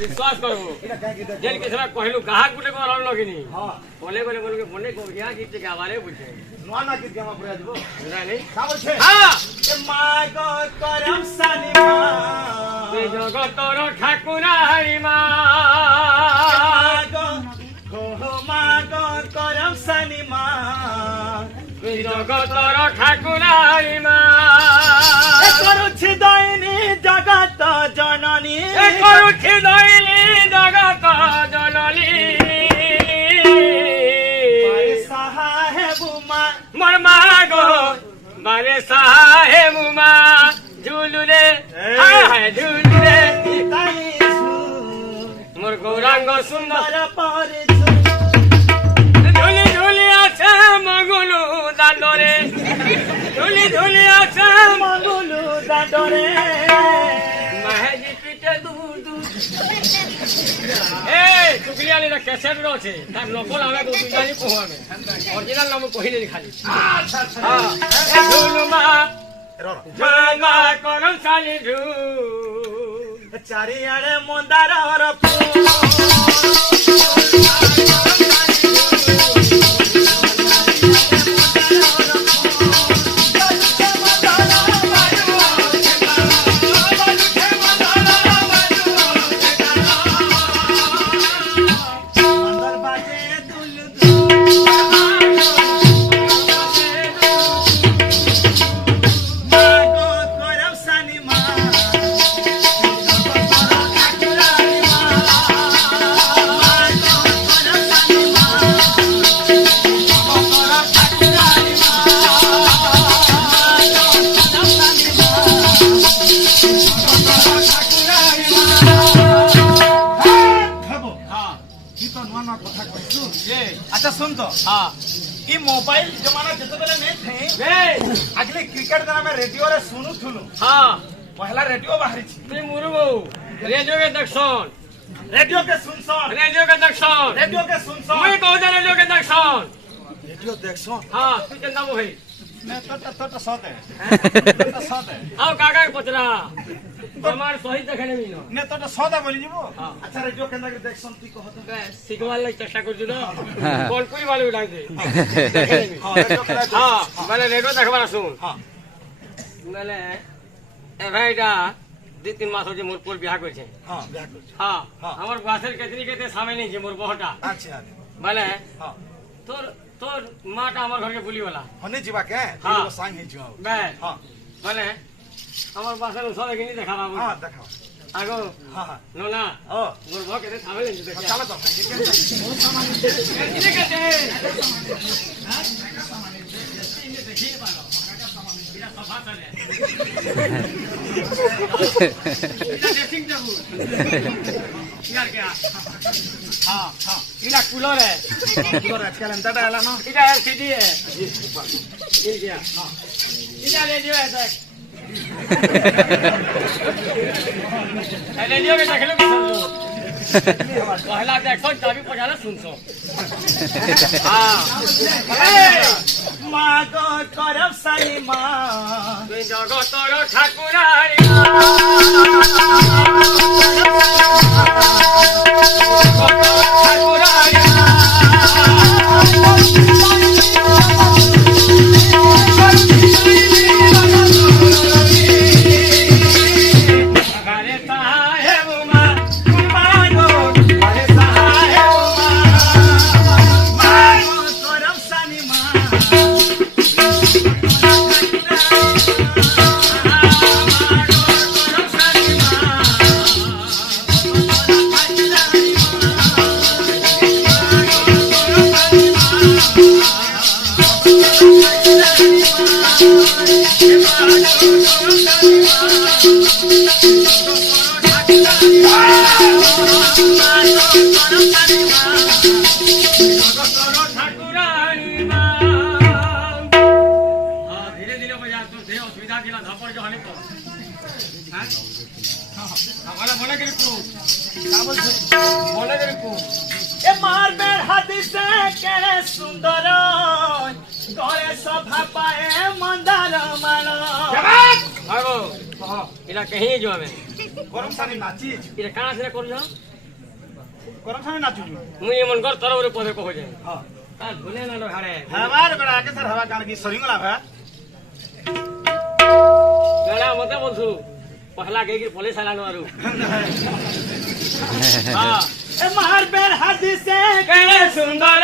विश्वास करो जेल के समय कहलु गाहक गुटे को अलग लगनी हां बोले बोले बोले मने को गया गीत के हवाले पूछे नुआ ना गीत गामा पुरा दिबो नहीं का बोलछे हां ए माग करम सानी मा ए जगतर ठाकुरानी मां माग करम सानी मा ए जगतर ठाकुरानी मां ए करूछि दैनी जगत जननी ए करूछि दैनी जगत जननी मोर मागो बारे साहेब मा झुलु रे हाय झुलु रे मोर गौरांग सुंदर परे झुली झुली আছে মঙ্গলু দান্ডরে झुली झुली আছে মঙ্গলু দান্ডরে মাহেজি পিটে দূর দূর এ টুকলিয়ানি না ক্যাসেট রছে তার নকল আমি তো দুইটাই কোহামে অরিজিনাল নাম কইলে খালি আচ্ছা আচ্ছা এ ঝুলুমা মাগা করম সালি ঝু চারিয়াড়ে মন্দারর ফুল अच्छा सुन तो हां ये मोबाइल जमाना जते बेले नहीं थे अगले क्रिकेट गाना में रेडियो रे सुनु थुनु हां पहला रेडियो बाहरी छी তুই মুরবো রেডিও কে দেখছন रेडियो के सुनसन রেডিও কে দেখছন रेडियो के सुनसन মুই কইতা রেডিও কে দেখছন रेडियो देखसन हां তুই কেনতা মোই मैं तो साथ है तो साथ है আও কাকা পচরা তোমার সহিত দেখেনে মিনো ने तो सादा बोली जीवो हां अच्छा रेडियो के अंदर देखसन तू कहत শিখবার লাগি চেষ্টা করছু না কোন কই ভালো লাগে हां रेडियो के हां মানে রেডিও দেখবার শুন हां মানে এ ভাইটা 2-3 মাস হচ্ছে মোর পোল বিয়া করেছে हां ब्याह कर হ্যাঁ হ্যাঁ। আমার বাসের কেতনি কেতে সামনে নেই যে মোর বহটা अच्छा মানে हां তোর তোর মাটা আমার ঘরকে বলিওলা हने जीवा के हाँ। वो सांग है जीवा বে हां মানে আমার বাসের সবাই কিনি দেখা বাবু हां देखो আগো हां हां নোনা ओ মোর বহ কেতে সামনে নেই দেখা चलो तो बहुत सामान কেতনি কেতে ড্রেসিং টেবিল ইয়ার কে हां हां इला कूलर है पूरा आजकल अंदर डाला ना इला एलसीडी है ये क्या हां इला रेडियो है सर रेडियो के देख लो कि सुन लो पहला देखो तभी पहला सुन सो हां मागो करम साई मा তুই জগতর ঠাকুরানী मार बेर हाथी से केरे सुंदर गले सभा पाए मंदार मानो भागो इला कहीं जो हमें ଗରମ ସାନି ନାଚି ଏଟା କାଣା ସେଟା କରୁଛ ଗରମ ସାନି ନାଚୁଛୁ ମୁଇଁ ଏମାନଙ୍କର ତରଫରେ ପଦେ କହୁଛେ ହଁ ତା ଭୁଲେ ନା ହାଡ଼େ ହବାର ବେড়া আগে স্যার হবা কারণ কি সরিগলা ভা ବେଳା ମତେ ବୋଲଛୁ ପହଲା ଗେଇକି ପଲେଇ ସାରିଲାନ ଆରୁ ହଁ এ মার বের হাদি সে କେଡ଼େ ସୁନ୍ଦର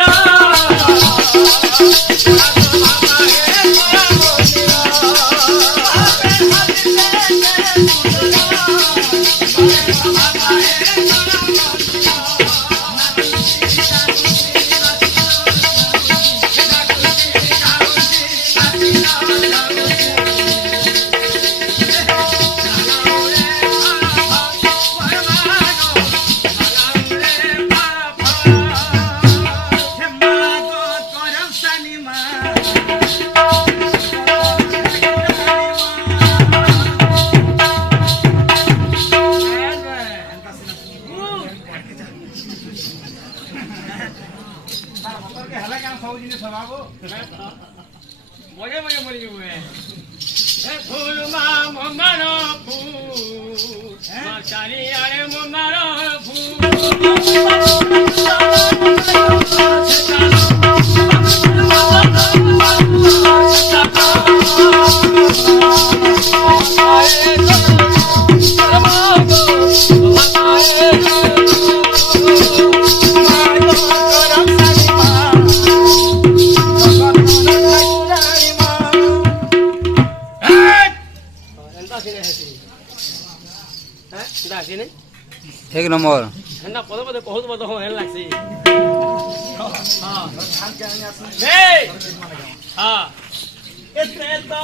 হেলা কাম সব জিনিস সবাবো মজে মজে মরিଯିବୁ ଏ ଫୁଲ ମା ମନ୍ଦାର ଫୁଲ ମା ଚାରିଆଡ଼େ ମନ୍ଦାର एक नंबर ହେନ୍ତା ପଦେ ପଦେ କହୁତ ମତେ ହଁ ହେନ୍ ଲାଗ୍ସି ହଁ এতে তো